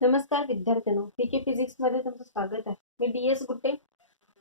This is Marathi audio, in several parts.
नमस्कार विद्यार्थ्यांनो, पीके फिजिक्स मध्ये तुमचं स्वागत आहे. मी DS गुट्टे.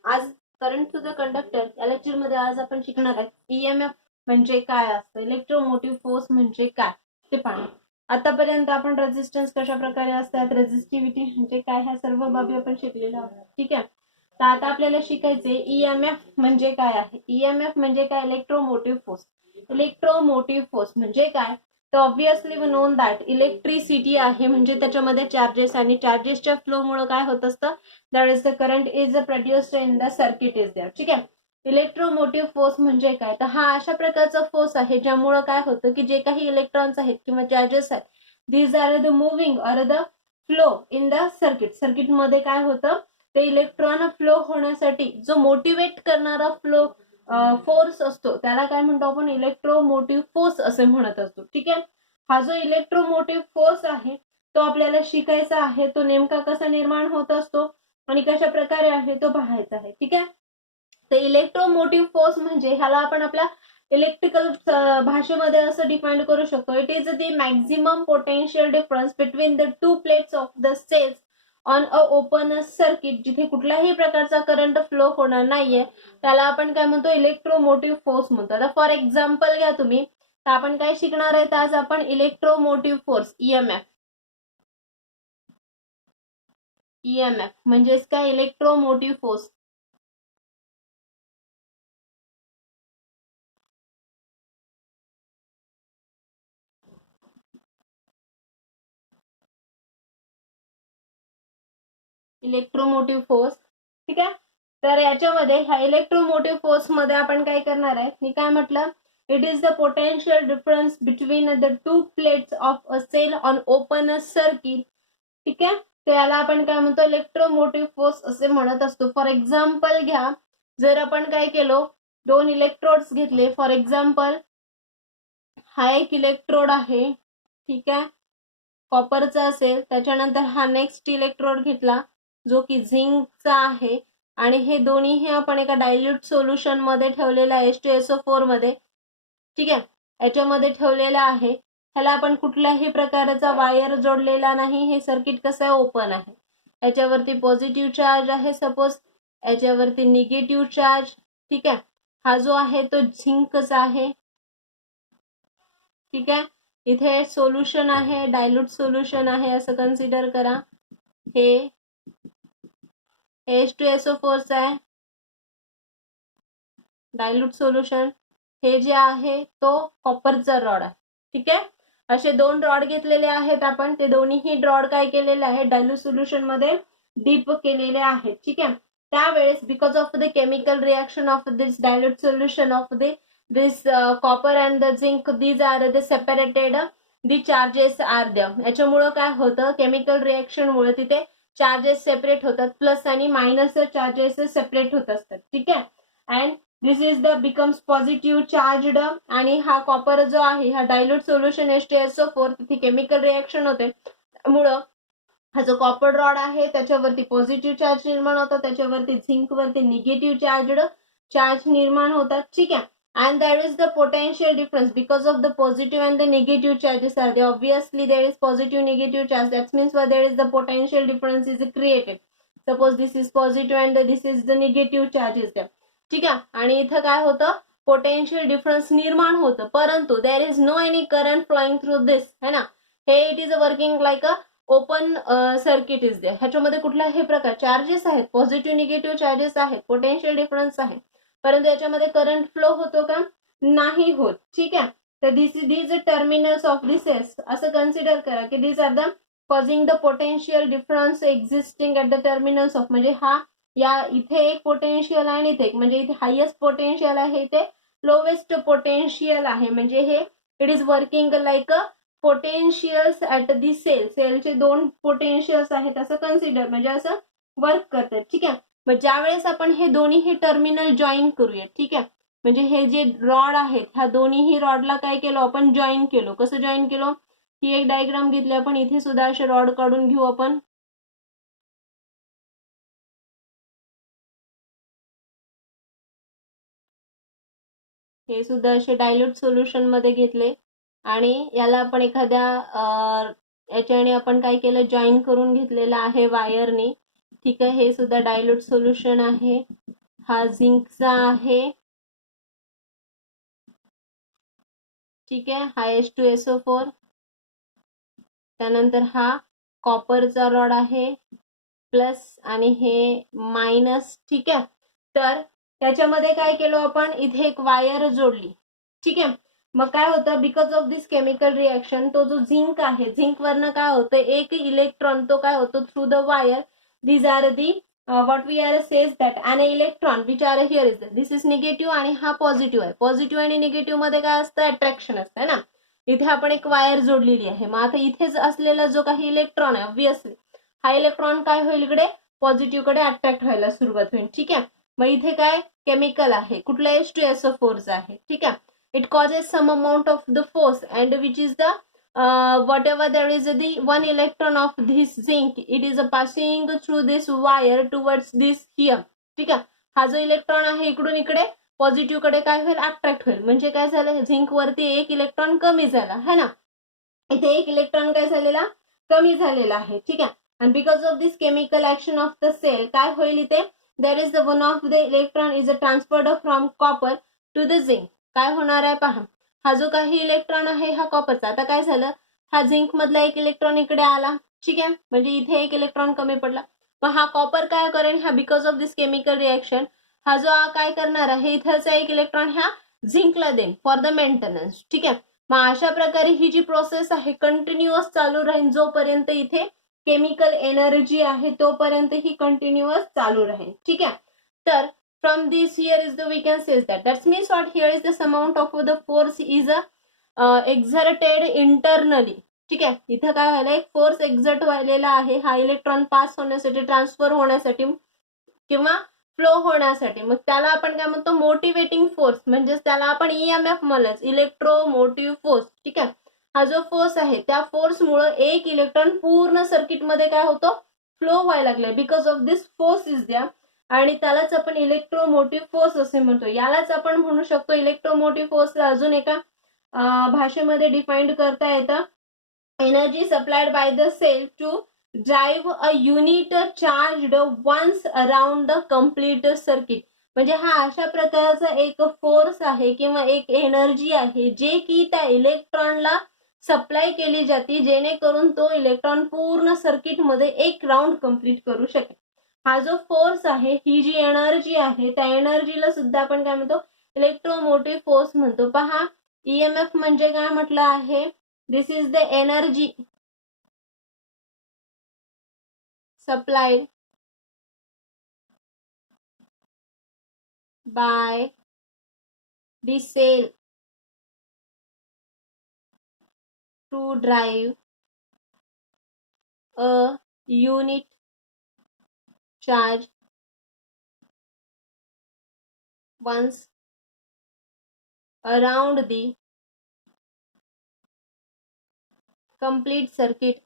आज करंट टू द कंडक्टर या लेक्चर मध्ये आज आपण शिकणार आहे EMF म्हणजे काय असतं, इलेक्ट्रोमोटिव्ह फोर्स म्हणजे काय ते पाहणार. आतापर्यंत आपण रेझिस्टन्स कशा प्रकारे असतात, रेझिस्टिव्हिटी म्हणजे काय, ह्या सर्व बाबी आपण शिकलेलो आहोत. ठीक आहे. तर आता आपल्याला शिकायचे EMF म्हणजे काय आहे. EMF म्हणजे काय, इलेक्ट्रोमोटिव्ह फोर्स. इलेक्ट्रोमोटिव्ह फोर्स म्हणजे काय, तर obviously we known that electricity आहे म्हणजे त्याच्यामध्ये चार्जेस आणि चार्जेसच्या फ्लो मुळे काय होत असतं, that is the current is produced in the circuit is there. ठीक आहे. इलेक्ट्रोमोटिव्ह फोर्स म्हणजे काय, तर हा अशा प्रकारचा फोर्स आहे ज्यामुळे काय होतं की जे काही इलेक्ट्रॉन्स आहेत किंवा चार्जेस आहेत, these are the moving or the flow in the circuit. Circuit मध्ये काय होतं, ते इलेक्ट्रॉन फ्लो होण्यासाठी जो मोटिवेट करणारा फ्लो फोर्स असतो त्याला काय म्हणतो आपण, इलेक्ट्रोमोटिव्ह फोर्स असे म्हणत असतो. ठीक आहे. हा जो इलेक्ट्रोमोटिव्ह फोर्स आहे तो आपल्याला शिकायचा आहे, तो नेमका कसा निर्माण होत असतो आणि कशा प्रकारे आहे तो पाहायचा आहे. ठीक आहे. तर इलेक्ट्रोमोटिव्ह फोर्स म्हणजे ह्याला आपण आपल्या इलेक्ट्रिकल भाषेमध्ये असं डिफाईन करू शकतो. It is the maximum potential difference between the two plates of the cells on a open circuit. जिथे कुठल्याही प्रकारचा करंट फ्लो होणार नाहीये त्याला आपण काय म्हणतो, इलेक्ट्रोमोटिव्ह फोर्स म्हणतो. आता फॉर एक्झाम्पल घ्या तुम्ही, तर आपण काय शिकणार आहेत आज, आपण इलेक्ट्रोमोटिव्ह फोर्स EMF. EMF म्हणजेच काय, इलेक्ट्रोमोटिव्ह फोर्स. Electromotive force. ठीक आहे. तर याच्यामध्ये ह्या इलेक्ट्रोमोटिव्ह फोर्स मध्ये आपण काय करणार आहे, मी काय म्हटलं, it is the potential difference between the two plates of a cell on open circuit. ठीक आहे. त्याला आपण काय म्हणतो, इलेक्ट्रोमोटिव्ह फोर्स असे म्हणत असतो. फॉर एक्झाम्पल घ्या, जर आपण काय केलो, दोन इलेक्ट्रोड्स घेतले. फॉर एक्झाम्पल हा एक इलेक्ट्रोड आहे, ठीक आहे, कॉपरचा असेल. त्याच्यानंतर हा नेक्स्ट इलेक्ट्रोड घेतला जो की झिंकचा आहे आणि हे दोन्ही आपण एका डायल्यूट सोल्युशन मध्ये ठेवलेला आहे, H2SO4 मध्ये. ठीक आहे. याच्यामध्ये ठेवलेला आहे. ह्याला आपण कुठल्याही प्रकारचा वायर जोडलेला नाही. हे सर्किट कसं आहे, ओपन आहे. याच्यावरती पॉझिटिव्ह चार्ज आहे सपोज, याच्यावरती निगेटिव्ह चार्ज. ठीक आहे. हा जो आहे तो झिंकचा आहे. ठीक आहे. इथे सोल्युशन आहे, डायल्यूट सोल्युशन आहे असं कन्सिडर करा. हे H2SO4 आहे डायल्यूट सोल्युशन. हे जे आहे तो कॉपरचा रॉड आहे. ठीक आहे. असे दोन रॉड घेतलेले आहेत आपण, ते दोन्हीही रॉड काय केलेले आहे, डायल्यूट सोल्युशन मध्ये डीप केलेले आहेत. ठीक आहे. त्यावेळेस because of the chemical reaction of this dilute solution of this copper and the zinc, these are the separated, the charges are there. याच्यामुळे काय होतं, केमिकल रिएक्शन मुळे तिथे चार्जेस सेपरेट होतात, प्लस आणि मायनस चार्जेस सेपरेट होत असतात. ठीक आहे. And this is the becomes positive charged. आणि हा कॉपर जो आहे, हा डायल्यूट सोल्युशन H2SO4, तिथे केमिकल रिएक्शन होते, त्यामुळं हा जो कॉपर रॉड आहे त्याच्यावरती पॉझिटिव्ह चार्ज निर्माण होतात, त्याच्यावरती झिंक वरती निगेटिव्ह चार्ज निर्माण होतात. ठीक आहे. and there is the potential difference because of the positive and the negative charges are there. Obviously there is positive negative charge, that means there is the potential difference is created. Suppose this is positive and this is the negative charge is there. ठीक आहे. आणि इथं काय होतं, पोटेन्शियल डिफरन्स निर्माण होतं, परंतु there is no any current flowing through this, है ना. हे it is working like a open circuit is there. ह्याच्यामध्ये कुठलाही प्रकार चार्जेस आहेत, पॉझिटिव्ह निगेटिव्ह चार्जेस आहेत, पोटेन्शियल डिफरन्स आहे, परंतु याच्यामध्ये करंट फ्लो होतो का, नाही होत. ठीक आहे. तर these terminals of the cells असं कन्सिडर करा की these are the causing the potential difference existing at the terminals of, म्हणजे हा या इथे एक पोटेन्शियल आहे आणि इथे एक, म्हणजे इथे हायेस्ट पोटेन्शियल आहे, इथे लोवेस्ट पोटेन्शियल आहे. म्हणजे हे it is working like a potentials at the सेलचे दोन पोटेन्शियल्स आहेत असं कन्सिडर, म्हणजे असं वर्क करतात. ठीक आहे. मग ज्यावेळेस आपण हे दोन्ही टर्मिनल जॉईन करूया, ठीक आहे, म्हणजे हे जे रॉड आहेत ह्या दोन्ही रॉडला काय केलं आपण, जॉईन केलो. कसं जॉईन केलो, ही एक डायग्राम घेतली आपण, इथे सुद्धा असे रॉड काढून घेऊ आपण. हे सुद्धा असे डायल्यूट सोल्युशन मध्ये घेतले आणि याला आपण एखाद्या याच्याने आपण काय केलं, जॉईन करून घेतलेलं आहे वायरने. ठीक आहे, हे सुद्धा डायल्यूट सोल्युशन आहे. हा झिंकचा आहे. ठीक आहे, हा H2SO4. त्यानंतर हा कॉपरचा रॉड आहे प्लस आणि हे मायनस. ठीक आहे, तर त्याच्यामध्ये काय केलं आपण, इथे एक वायर जोडली. ठीक आहे, मग काय होतं, because of this chemical reaction तो जो झिंक आहे, झिंक वरनं काय होतं, एक इलेक्ट्रॉन तो काय होतो through the wire. These are the what we are says that an electron which are here is this is negative आणि हा पॉझिटिव्ह आहे. पॉझिटिव्ह आणि निगेटिव्ह मध्ये काय असतं, अट्रॅक्शन असतं ना. इथे आपण एक वायर जोडलेली आहे. मग आता इथेच असलेला जो काही इलेक्ट्रॉन आहे ऑब्विसली हा इलेक्ट्रॉन काय होईल, इकडे पॉझिटिव्ह कडे अट्रॅक्ट व्हायला सुरुवात होईल. ठीक आहे, मग इथे काय केमिकल आहे, कुठलं H2SO4 आहे. ठीक आहे, it causes some amount of the force and which is the whatever there is the one electron of this zinc, it is passing through this wire towards this here. ठीक आहे, हा जो इलेक्ट्रॉन आहे इकडून इकडे पॉझिटिव्ह कडे काय होईल, अट्रॅक्ट होईल. म्हणजे काय झालं, झिंक वरती एक इलेक्ट्रॉन कमी झाला है ना. इथे एक इलेक्ट्रॉन काय झालेला, कमी झालेला आहे. ठीक आहे, and because of this chemical action of the cell काय होईल, इथे there is the one of the electron is transferred from copper to the zinc. काय होणार आहे पहा, हा जो काही इलेक्ट्रॉन आहे हा कॉपरचा, आता काय झालं, हा झिंक मधला एक इलेक्ट्रॉन इकडे आला. ठीक आहे, म्हणजे इथे एक इलेक्ट्रॉन कमी पडला. मग हा कॉपर काय करेल, हा because of this chemical reaction हा जो काय करणार आहे, इथलचा एक इलेक्ट्रॉन ह्या झिंकला देईल फॉर द मेंटेनन्स. ठीक आहे, मग अशा प्रकारे ही जी प्रोसेस आहे कंटिन्युअस चालू राहील, जोपर्यंत इथे केमिकल एनर्जी आहे तोपर्यंत ही कंटिन्युअस चालू राहील. ठीक आहे, तर from this here is the we can say that means what here is this amount of the force is exerted internally. ठीक आहे, इथं काय व्हायला, एक फोर्स एक्झर्ट व्हायलेला आहे हा इलेक्ट्रॉन पास होण्यासाठी, ट्रान्सफर होण्यासाठी किंवा फ्लो होण्यासाठी. मग त्याला आपण काय म्हणतो, मोटिवेटिंग फोर्स, म्हणजेच त्याला आपण EMF म्हणूच, इलेक्ट्रोमोटिव्ह फोर्स. ठीक आहे, हा जो फोर्स आहे त्या फोर्समुळे एक इलेक्ट्रॉन पूर्ण सर्किट मध्ये काय होतो, फ्लो व्हायला लागले. Because of this force is द्या, आणि त्यालाच आपण इलेक्ट्रोमोटिव्ह फोर्स असे म्हणतो. यालाच आपण म्हणू शकतो, इलेक्ट्रोमोटिव्ह फोर्सला अजून एका भाषेमध्ये डिफाईन्ड करता येतं, energy supplied by the cell to drive a unit charged once around the complete circuit. म्हणजे हा अशा प्रकारचा एक फोर्स आहे किंवा एक एनर्जी आहे जे की त्या इलेक्ट्रॉनला सप्लाय केली जाते, जेणेकरून तो इलेक्ट्रॉन पूर्ण सर्किट मध्ये एक राउंड कंप्लीट करू शकेल. हा जो फोर्स आहे, ही जी एनर्जी आहे, त्या एनर्जीला सुद्धा आपण काय म्हणतो, इलेक्ट्रोमोटिव्ह फोर्स म्हणतो. पहा, EMF म्हणजे काय म्हटलं आहे, this is the energy supplied by the cell to drive a unit charge once around the complete circuit.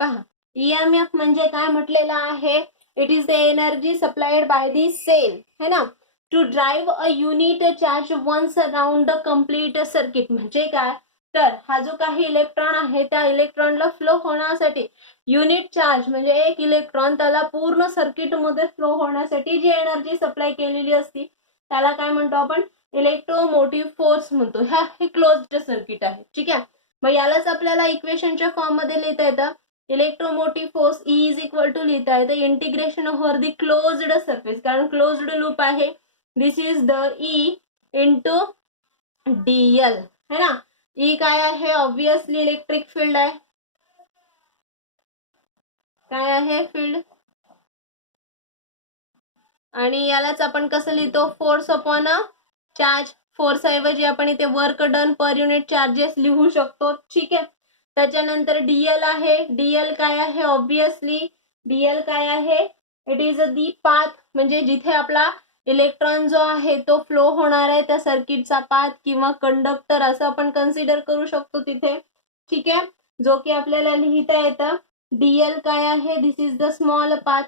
पहा, EMF म्हणजे काय म्हटलेलं आहे, it is the energy supplied by the cell है ना, to drive a unit charge once around the complete circuit. म्हणजे काय, तर हा जो काही इलेक्ट्रॉन आहे त्या इलेक्ट्रॉनला फ्लो होण्यासाठी युनिट चार्ज म्हणजे एक इलेक्ट्रॉन त्याला पूर्ण सर्किट मध्ये फ्लो होण्यासाठी जी एनर्जी सप्लाय केलेली असती त्याला काय म्हणतो आपण, इलेक्ट्रोमोटिव्ह फोर्स म्हणतो. हे क्लोज्ड सर्किट आहे. ठीक आहे, मग यालाच आपल्याला इक्वेशनच्या फॉर्म मध्ये लिहिता येतं, electromotive force E is equal to लिहिता येतं integration over the closed surface, कारण क्लोज्ड लूप आहे. This is the E into DL है ना. E काय आहे, ऑब्विसली इलेक्ट्रिक फील्ड आहे. काय आहे, फील्ड. आणि यालाच आपण कसं लिहितो, फोर्स अपॉन चार्ज. फोर्स ऐवजी आपण इथे work done per unit charges लिहू शकतो. ठीक आहे, त्याच्यानंतर DL आहे. DL काय आहे, ऑब्विसली DL काय आहे, इट इज दी पाथ, म्हणजे जिथे आपला इलेक्ट्रॉन जो आहे तो फ्लो होणार आहे त्या सर्किटचा पाथ किंवा कंडक्टर असं आपण कन्सिडर करू शकतो तिथे. ठीक आहे, जो की आपल्याला लिहिता येतं. DL काय आहे, this is the small path,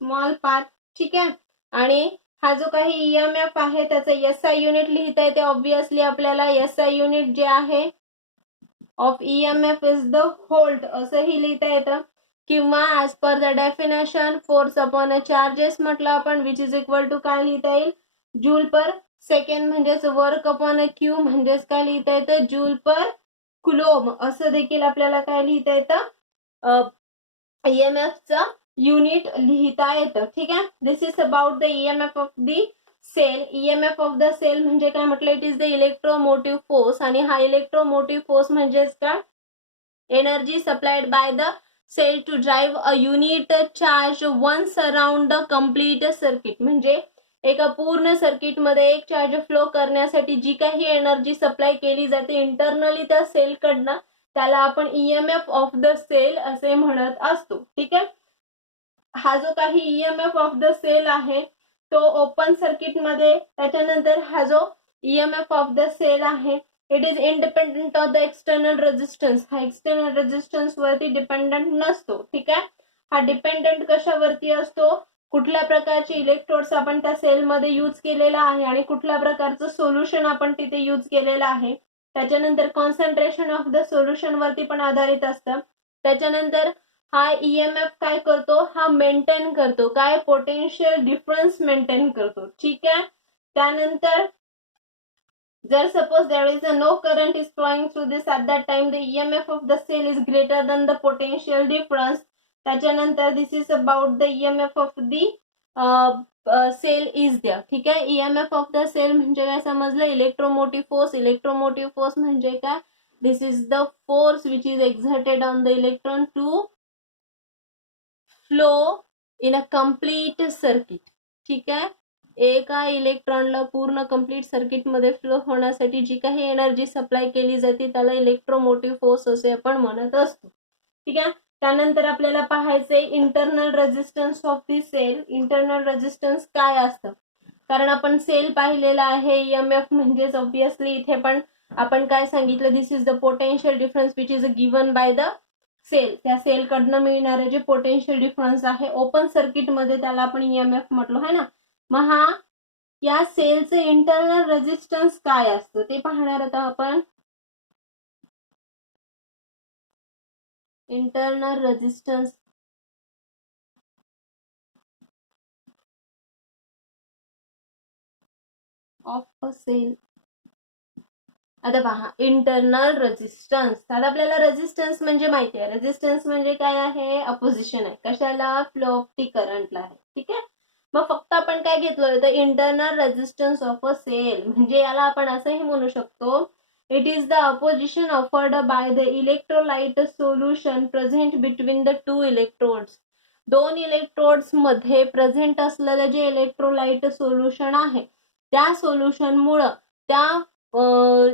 small path. ठीक आहे, आणि हा जो काही ईएमएफ आहे त्याचं एसआय युनिट लिहिता येते ऑब्विसली आपल्याला. एसआय युनिट जे आहे of EMF is the volt असंही लिहिता येतं, किंवा as per the definition force upon a charges म्हटलं आपण, विच इज इक्वल टू काय लिहिता येईल, जूल पर सेकंड म्हणजेच वर्क अपॉन अ क्यू म्हणजेच काय लिहिता येतं, जूल पर कुलोम असं देखील आपल्याला काय लिहिता येतं, ईएमएफचा युनिट लिहिता येतं. ठीक आहे. This is about the EMF of the cell. EMF of the cell म्हणजे काय म्हटलं, it is the electromotive force. आणि हा इलेक्ट्रोमोटिव्ह फोर्स म्हणजेच काय, energy supplied by the cell to drive a unit charge once around the complete circuit. म्हणजे एका पूर्ण सर्किट मध्ये एक चार्ज फ्लो करण्यासाठी जी काही एनर्जी सप्लाय केली जाते इंटरनली त्या सेल कडनं, त्याला आपण ईएमएफ ऑफ द सेल असे म्हणत असतो. ठीक आहे. हा जो काही ईएमएफ ऑफ द सेल आहे तो ओपन सर्किट मध्ये, त्याच्यानंतर हा जो ईएमएफ ऑफ द सेल आहे it is independent of the external resistance. हा एक्सटर्नल रेजिस्टन्स वरती डिपेंडंट नसतो. ठीक आहे. हा डिपेंडंट कशावरती असतो, कुठल्या प्रकारचे इलेक्ट्रोड्स आपण त्या सेल मध्ये यूज केलेला आहे आणि कुठल्या प्रकारचं सोल्युशन आपण तिथे यूज केलेलं आहे, त्याच्यानंतर कॉन्सन्ट्रेशन ऑफ द सोल्युशन वरती पण आधारित असतं. त्याच्यानंतर हा ईएमएफ काय करतो, हा मेंटेन करतो काय, पोटेन्शियल डिफरन्स मेंटेन करतो. ठीक आहे. त्यानंतर जर suppose there is a no current is flowing through this at that time, the EMF of the cell is greater than the potential difference. त्याच्यानंतर this is about the EMF of the cell is there. ठीक आहे. EMF of the cell म्हणजे काय समजलं, इलेक्ट्रोमोटिव्ह फोर्स. इलेक्ट्रोमोटिव्ह फोर्स म्हणजे काय, this is the force which is exerted on the electron to flow in a complete circuit. ठीक आहे. एका इलेक्ट्रॉनला पूर्ण कंप्लीट सर्किट मध्ये फ्लो होण्यासाठी जी काही एनर्जी सप्लाय केली जाते त्याला इलेक्ट्रोमोटिव्ह फोर्स असे आपण म्हणत असतो. ठीक आहे. त्यानंतर आपल्याला पाहायचंय internal resistance of the cell. Internal resistance काय असतं, कारण आपण सेल पाहिलेला आहे. ईएमएफ म्हणजेच ऑब्विसली इथे पण आपण काय सांगितलं, this is the potential difference which is given by the cell. त्या सेल कडनं मिळणारे जे पोटेन्शियल डिफरन्स आहे ओपन सर्किट मध्ये त्याला आपण ईएमएफ म्हटलो है ना. मग हा या सेलचे इंटरनल रेजिस्टन्स काय असतं ते पाहणार आता आपण. Internal resistance of a cell. आता पहा इंटरनल रेजिस्टन्स. आता आपल्याला रेजिस्टन्स म्हणजे माहिती आहे, रेजिस्टन्स म्हणजे काय आहे, अपोजिशन आहे. कशाला, फ्लो ऑफ दी करंटला आहे. ठीक आहे. मग फक्त आपण काय घेतलं होतं, internal resistance of a cell. म्हणजे याला आपण असंही म्हणू शकतो, it is the opposition offered by the electrolyte solution present between the two electrodes. दोन इलेक्ट्रोड्स मध्ये प्रेझेंट असलेलं जे इलेक्ट्रोलाइट सोल्युशन आहे त्या सोल्युशन मुळे त्या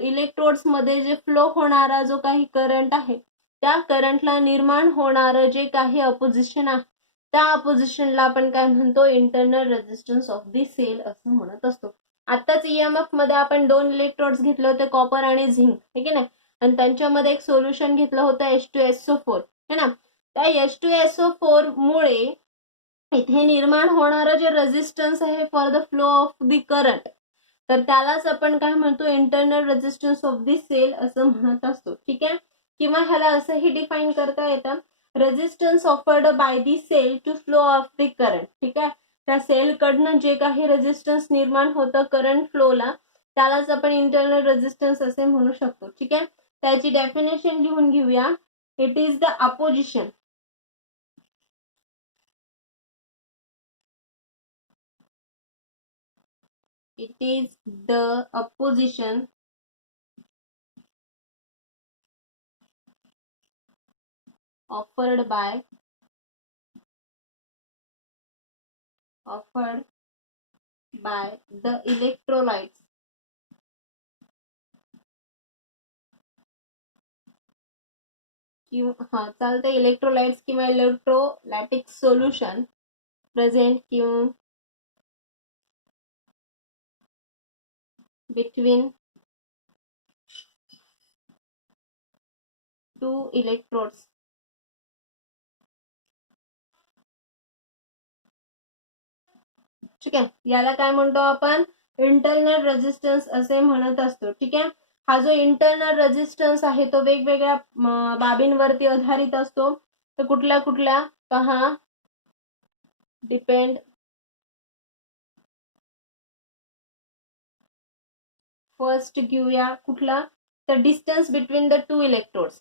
इलेक्ट्रोड्स मध्ये जे फ्लो होणारा जो काही करंट आहे त्या करंटला निर्माण होणारं जे काही अपोजिशन आहे त्या अपोजिशनला आपण काय म्हणतो, internal resistance of the cell असं म्हणत असतो. आताच ईएमएफ मध्ये आपण दोन इलेक्ट्रोड्स घेतले होते, कॉपर आणि झिंक, ठीक आहे ना, आणि त्यांच्यामध्ये एक सोल्युशन घेतलं होतं H2SO4 है ना. त्या H2SO4 मुळे इथे निर्माण होणारं जे रेजिस्टन्स आहे for the flow of the current, तर त्यालाच आपण काय म्हणतो, internal resistance of the cell असं म्हणत असतो. ठीक आहे. किंवा ह्याला असंही डिफाईन करता येतं, resistance offered by the cell to flow of the current. ठीक आहे. त्या सेल कडनं जे काही रेजिस्टन्स निर्माण होतं करंट फ्लोला त्यालाच आपण इंटरनल रेजिस्टन्स असे म्हणू शकतो. ठीक आहे. त्याची डेफिनेशन लिहून घेऊया. It is the opposition offered by the electrolytes किंवा चालते इलेक्ट्रोलाइट्स किंवा इलेक्ट्रोलॅटिक सोल्युशन प्रेझेंट किंवा बिटवीन टू इलेक्ट्रोड्स. ठीक आहे, याला काय म्हणतो आपण, इंटरनल रेजिस्टन्स असे म्हणत असतो. ठीक आहे, हा जो इंटरनल रेजिस्टन्स आहे तो वेगवेगळ्या बाबींवरती आधारित असतो. तर कुठल्या कुठल्या पहा, डिपेंड फर्स्ट घेऊया कुठला, तर distance between the two electrodes.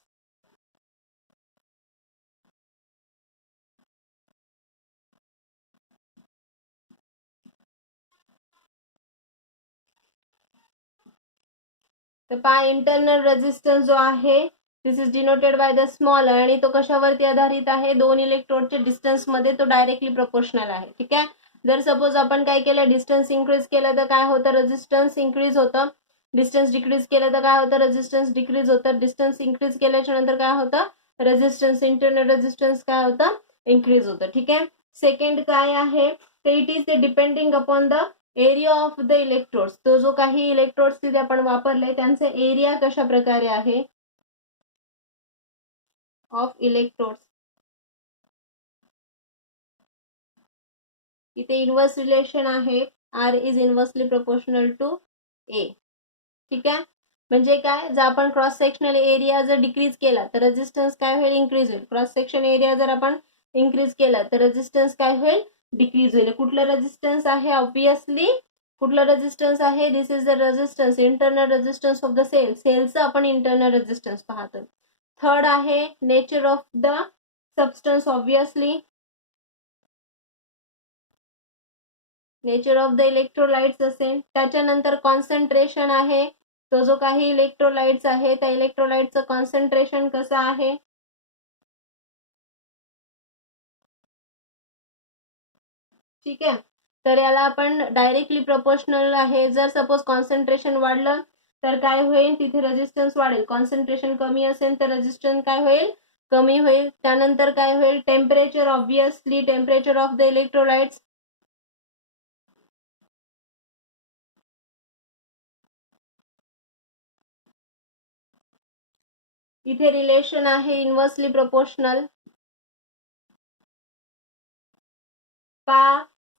तर पहा, इंटरनल रेजिस्टन्स जो आहे this is denoted by the small, आणि तो कशावरती आधारित आहे, दोन इलेक्ट्रोडच्या डिस्टन्स मध्ये तो डायरेक्टली प्रोपोर्शनल आहे. ठीक आहे, जर सपोज आपण काय केलं, डिस्टन्स इंक्रीज केलं तर काय होतं, रेजिस्टन्स इंक्रीज होतं. डिस्टन्स डिक्रीज केलं तर काय होतं, रेजिस्टन्स डिक्रीज होतं. डिस्टन्स इंक्रीज केल्याच्या नंतर काय होतं, रेजिस्टन्स, इंटरनल रेजिस्टन्स काय होतं, इंक्रीज होतं. ठीक आहे, सेकंड काय आहे, ते it is the depending upon the area of the electrodes. तो जो काही इलेक्ट्रोड्स तिथे आपण वापरले त्यांचे एरिया कशा प्रकारे आहे, ऑफ इलेक्ट्रोड्स. इथे इन्व्हर्स रिलेशन आहे, R is inversely proportional to A. ठीक आहे, म्हणजे काय, जर आपण क्रॉस सेक्शनल एरिया जर डिक्रीज केला तर रेजिस्टन्स काय होईल, इंक्रीज होईल. क्रॉस सेक्शन एरिया जर आपण इंक्रीज केला तर रेजिस्टन्स काय होईल, डिक्रीज होईल. कुठलं रेजिस्टन्स आहे, ऑब्विसली कुठलं रेजिस्टन्स आहे, this is the resistance, internal resistance of the cell. सेलचं आपण इंटरनल रेजिस्टन्स पाहतो. थर्ड आहे nature of the substance, obviously nature of the electrolytes असेल. त्याच्यानंतर कॉन्सन्ट्रेशन आहे, तो जो काही इलेक्ट्रोलाइट्स आहे त्या इलेक्ट्रोलाइटचं कॉन्सन्ट्रेशन कसं आहे. ठीक आहे, तर याला आपण डायरेक्टली प्रोपोर्शनल आहे. जर सपोज कॉन्सन्ट्रेशन वाढलं तर काय होईल, तिथे रेजिस्टन्स वाढेल. कॉन्सन्ट्रेशन कमी असेल तर रेजिस्टन्स काय होईल, कमी होईल. त्यानंतर काय होईल, temperature, obviously temperature of the electrolytes. इथे रिलेशन आहे इन्व्हर्सली प्रोपोर्शनल.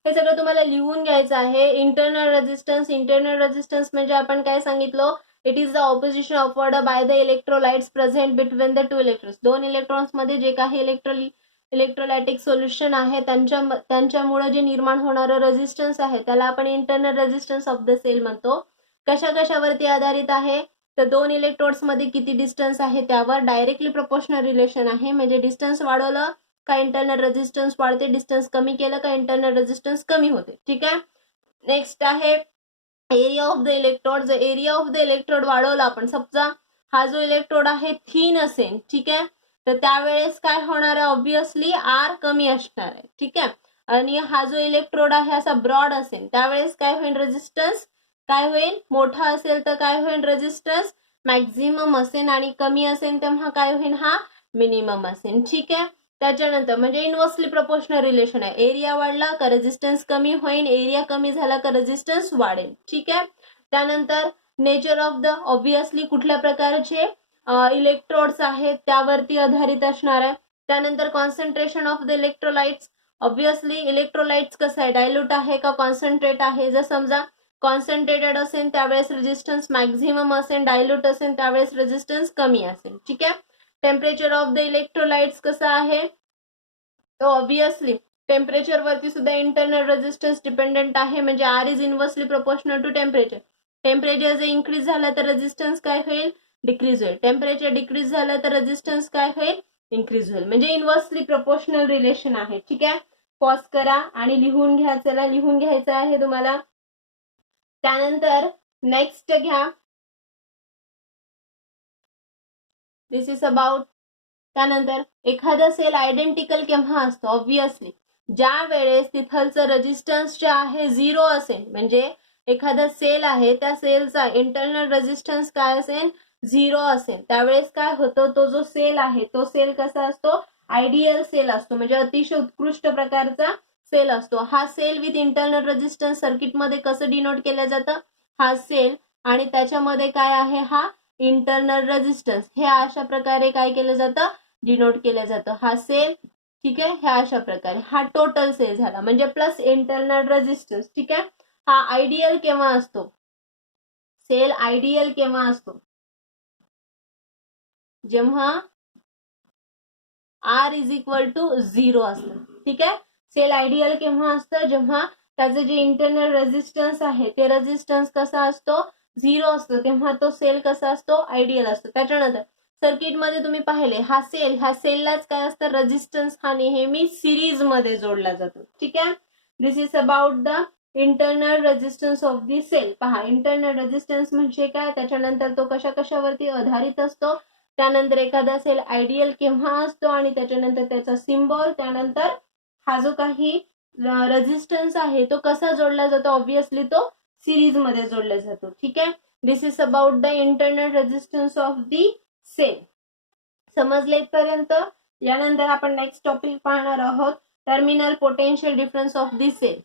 हे सगळं तुम्हाला लिहून घ्यायचं आहे. इंटरनल रेजिस्टन्स, इंटरनल रेजिस्टन्स म्हणजे आपण काय सांगितलं, it is the opposition offered by the electrolytes present between the two electrons. दोन इलेक्ट्रॉन्स मध्ये जे काही इलेक्ट्रोलायटिक सोल्युशन आहे त्यांच्यामुळे जे निर्माण होणारं रेजिस्टन्स आहे त्याला आपण internal resistance of the cell म्हणतो. कशा कशावरती आधारित आहे, तर दोन इलेक्ट्रोड्स मध्ये किती डिस्टन्स आहे त्यावर डायरेक्टली प्रोपोर्शनल रिलेशन आहे. म्हणजे डिस्टन्स वाढवलं का इंटरनल रेजिस्टन्स वाढते, डिस्टन्स कमी केलं का इंटरनल रेजिस्टन्स कमी होते. ठीक आहे, नेक्स्ट आहे एरिया ऑफ द इलेक्ट्रोड. जर एरिया ऑफ द इलेक्ट्रोड वाढवला आपण, समजा हा जो इलेक्ट्रोड आहे थिन असेल, ठीक आहे, तर त्यावेळेस काय होणार आहे, ऑब्विसली आर कमी असणार आहे. ठीक आहे, आणि हा जो इलेक्ट्रोड आहे असा ब्रॉड असेल त्यावेळेस काय होईल, रेजिस्टन्स काय होईल, मोठा असेल तर काय होईल, रेजिस्टन्स मॅक्झिमम असेल, आणि कमी असेल तेव्हा काय होईल, हा मिनिमम असेल. ठीक आहे, त्याच्यानंतर म्हणजे इन्व्हर्सली प्रोपोर्शनल रिलेशन आहे. एरिया वाढला का रेजिस्टन्स कमी होईल, एरिया कमी झाला का रेजिस्टन्स वाढेल. ठीक आहे, त्यानंतर नेचर ऑफ द, ऑब्विसली कुठल्या प्रकारचे इलेक्ट्रोड्स आहेत त्यावरती आधारित असणार आहे. त्यानंतर concentration of the electrolytes, obviously electrolytes कसं आहे, डायल्यूट आहे का कॉन्सन्ट्रेट आहे. जर समजा कॉन्सन्ट्रेटेड असेल त्यावेळेस रेजिस्टन्स मॅक्झिमम असेल, डायल्यूट असेल त्यावेळेस रेजिस्टन्स कमी असेल. ठीक आहे, टेम्परेचर ऑफ द इलेक्ट्रोलाइट्स कसं आहे, तो ऑब्विसली टेम्परेचर वरती सुद्धा इंटरनल रेजिस्टन्स डिपेंडेंट आहे. म्हणजे R is inversely proportional to temperature. Temperature जर इंक्रीज झालं तर रेजिस्टन्स काय होईल, डिक्रीज होईल. टेम्परेचर डिक्रीज झालं तर रेजिस्टन्स काय होईल, इन्क्रीज होईल. म्हणजे इन्व्हर्सली प्रोपोर्शनल रिलेशन आहे. ठीक आहे, पॉज करा आणि लिहून घ्या. चला, लिहून घ्यायचं आहे तुम्हाला. त्यानंतर नेक्स्ट घ्या, दिस इज अबाउट. त्यानंतर एखादा सेल आयडेंटिकल केव्हा असतो, ऑब्विसली ज्या वेळेस तिथलचं रेजिस्टन्स जे आहे 0 असेल. म्हणजे एखादा सेल आहे त्या सेलचा इंटरनल रेजिस्टन्स काय असेल, 0 असेल. त्यावेळेस काय होतं, तो जो सेल आहे तो सेल कसा असतो, आयडियल सेल असतो. म्हणजे अतिशय उत्कृष्ट प्रकारचा सेल असतो. हा सेल विथ इंटरनल रेजिस्टन्स सर्किटमध्ये कसं डिनोट केलं जातं, हा सेल आणि त्याच्यामध्ये काय आहे, हा इंटरनल रेजिस्टन्स, हे अशा प्रकारे काय केलं जातं, डिनोट केलं जातं. हा सेल ठीक आहे. ह्या अशा प्रकारे हा टोटल सेल झाला, म्हणजे प्लस इंटरनल रेजिस्टन्स. ठीक आहे. हा आयडियल केव्हा असतो, सेल आयडियल केव्हा असतो, जेव्हा R इज इक्वल टू 0 असतं. ठीक आहे. सेल आयडियल केव्हा असतं, जेव्हा त्याचं जे इंटरनल रेजिस्टन्स आहे ते रेजिस्टन्स कसा असतो, 0 असतो, तेव्हा तो सेल कसा असतो, आयडियल असतो. त्याच्यानंतर सर्किट मध्ये तुम्ही पाहिले हा सेल, ह्या सेललाच काय असतं, रेजिस्टन्स हा नेहमी सिरीज मध्ये जोडला जातो. ठीक आहे. This is about the internal resistance of the cell. पहा, इंटरनल रेजिस्टन्स म्हणजे काय, त्याच्यानंतर तो कशा कशावरती आधारित असतो, त्यानंतर एखादा सेल आयडियल केव्हा असतो आणि त्याच्यानंतर त्याचा सिम्बॉल, त्यानंतर हा जो काही रेजिस्टन्स आहे तो कसा जोडला जातो, ऑब्विसली तो सिरीज मध्ये जोडला जातो. ठीक आहे. This is about the internal resistance of the cell. समजले इथपर्यंत. यानंतर आपण नेक्स्ट टॉपिक पाहणार आहोत, terminal potential difference of the cell.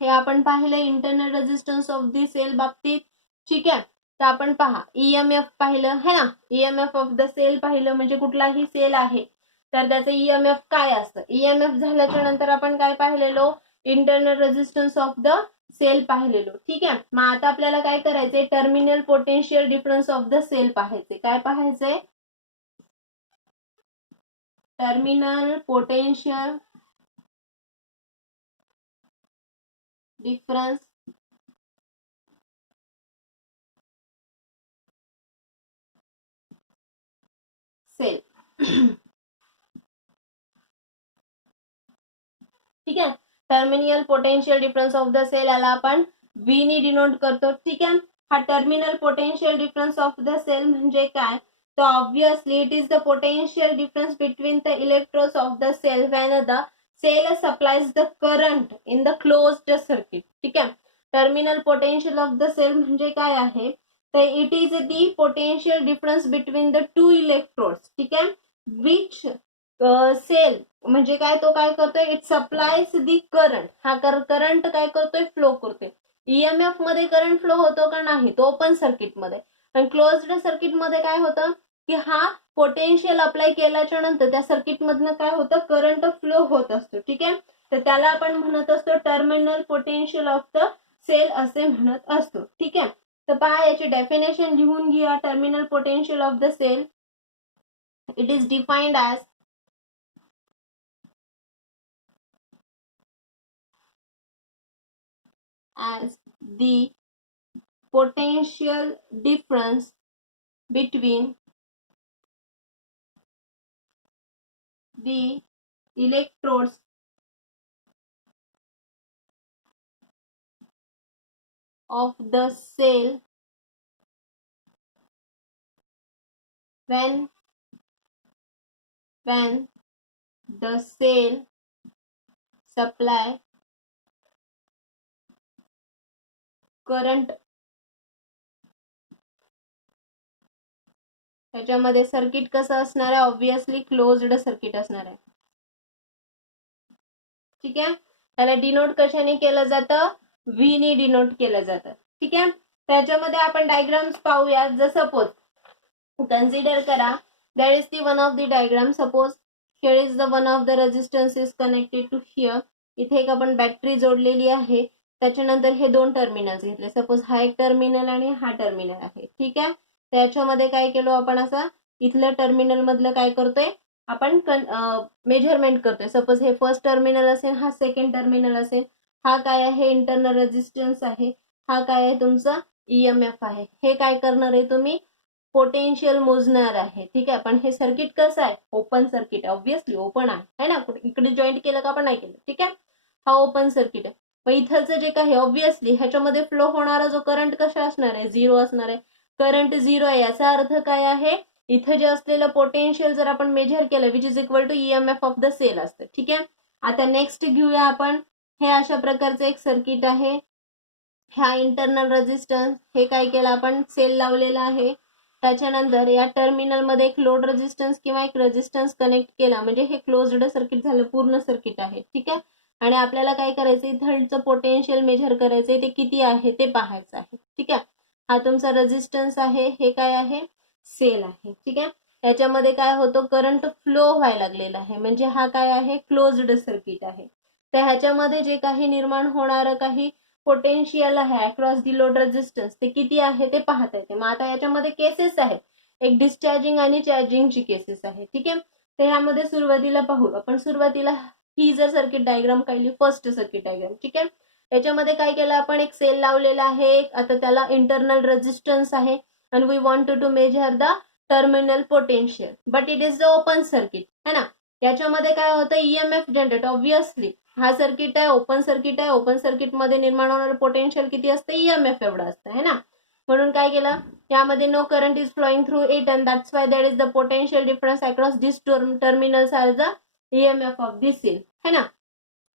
हे आपण पाहिलं internal resistance of the cell बाबतीत. ठीक आहे. तर आपण पहा, ईएमएफ पाहिलं है ना, ईएमएफ ऑफ द सेल पाहिलं, म्हणजे कुठलाही सेल आहे तर त्याचं ईएमएफ काय असतं. ईएमएफ झाल्याच्या नंतर आपण काय पाहिलेलो, internal resistance of the cell पाहिलेलो. ठीक आहे. मग आता आपल्याला काय करायचंय, terminal potential difference of the cell पाहायचे. काय पाहायचंय, टर्मिनल पोटेन्शियल डिफरन्स सेल. ठीक आहे. Terminal potential difference of the cell याला आपण व्ही नी डिनोट करतो. ठीक आहे. हा terminal potential difference of the cell म्हणजे काय, तर obviously it is the potential difference between the electrodes of the cell when the cell supplies the current in the closed circuit. ठीक आहे. Terminal potential of the cell म्हणजे काय आहे, तर it is the potential difference between the two electrodes. ठीक आहे. विच सेल म्हणजे काय, तो काय करतोय, इट सप्लायज दी करंट. हा करंट काय करतोय, फ्लो करतोय. ईएमएफ मध्ये करंट फ्लो होतो का, नाही, तो ओपन सर्किट मध्ये. आणि क्लोज्ड सर्किट मध्ये काय होतं की हा पोटेन्शियल अप्लाय केल्याच्या नंतर त्या सर्किट मधनं काय होतं, करंट फ्लो होत असतो. ठीक आहे. तर त्याला आपण म्हणत असतो terminal potential of the cell असे म्हणत असतो. ठीक आहे. तर पहा, याची डेफिनेशन लिहून घ्या. Terminal potential of the cell, it is defined as the potential difference between the electrodes of the cell when the cell supply current. त्याच्यामध्ये सर्किट कसं असणार आहे, ऑब्विसली क्लोज्ड सर्किट असणार आहे. ठीक आहे. त्याला डिनोट कशाने केलं जातं, व्ही नी डिनोट केलं जातं. ठीक आहे. त्याच्यामध्ये आपण डायग्राम्स पाहूया. जर सपोज कन्सिडर करा, there is the one of the diagram. Suppose here is the one of the resistance is connected to here. इथे एक आपण बॅटरी जोडलेली आहे. त्याच्यानंतर हे दोन टर्मिनल्स घेतले. सपोज हा एक टर्मिनल आणि हा टर्मिनल आहे. ठीक आहे. त्याच्यामध्ये काय केलो आपण, असा इथलं टर्मिनल मधलं काय करतोय आपण, मेजरमेंट करतोय. सपोज हे फर्स्ट टर्मिनल असेल, हा सेकंड टर्मिनल असेल. हा काय आहे, इंटरनल रेजिस्टन्स आहे. हा काय आहे, तुमचा ईएमएफ आहे. हे काय करणार आहे तुम्ही, पोटेन्शियल मोजणार आहे. ठीक आहे. पण हे सर्किट कसं आहे, ओपन सर्किट. ऑब्विसली ओपन आहे ना, इकडे जॉईंट केलं का आपण नाही केलं. ठीक आहे. हा ओपन सर्किट आहे. मग इथलचं जे काही ऑब्विसली ह्याच्यामध्ये फ्लो होणारा जो करंट कसा असणार आहे, 0 असणार आहे. करंट 0 आहे याचा अर्थ काय आहे, इथं जे असलेलं पोटेन्शियल जर आपण मेजर केलं, which is equal to EMF of the cell असतं. ठीक आहे. आता नेक्स्ट घेऊया आपण. हे अशा प्रकारचं एक सर्किट आहे. हा इंटरनल रेजिस्टन्स, हे काय केलं आपण, सेल लावलेला आहे. त्याच्यानंतर या टर्मिनल मध्ये एक लोड रेजिस्टन्स किंवा एक रेजिस्टन्स कनेक्ट केला, म्हणजे हे क्लोज्ड सर्किट झालं, पूर्ण सर्किट आहे. ठीक आहे. आणि आपल्याला काय करायचंय, थर्डचं पोटेन्शियल मेजर करायचंय, ते किती आहे ते पाहायचं आहे. ठीक आहे. हा तुमचा रेजिस्टन्स आहे, हे काय आहे, सेल आहे. ठीक आहे. याच्यामध्ये काय होतं, करंट फ्लो व्हायला लागलेला आहे, म्हणजे हा काय आहे, क्लोज्ड सर्किट आहे. तर ह्याच्यामध्ये जे काही निर्माण होणारं काही पोटेन्शियल आहे अक्रॉस दी लोड रेझिस्टन्स ते किती आहे ते पाहता येते. मग आता याच्यामध्ये केसेस आहेत, एक डिस्चार्जिंग आणि चार्जिंगची केसेस आहे. ठीक आहे, तर ह्यामध्ये सुरुवातीला पाहू आपण. सुरुवातीला ही जर सर्किट डायग्राम काढली, फर्स्ट सर्किट डायग्राम. ठीक आहे, याच्यामध्ये काय केलं आपण, एक सेल लावलेला आहे, आता त्याला इंटरनल रेझिस्टन्स आहे and we want to measure the terminal potential but it is the open circuit है ना. याच्यामध्ये काय होतं, ईएमएफ जनरेट. ऑब्विसली हा सर्किट आहे, ओपन सर्किट आहे, ओपन सर्किट मध्ये निर्माण होणारं पोटेन्शियल किती असतं, ईएमएफ एवढं असतं है ना. म्हणून काय केलं, यामध्ये no current is flowing through it and that's why there is the potential difference across this terminals are the EMF of this cell है ना.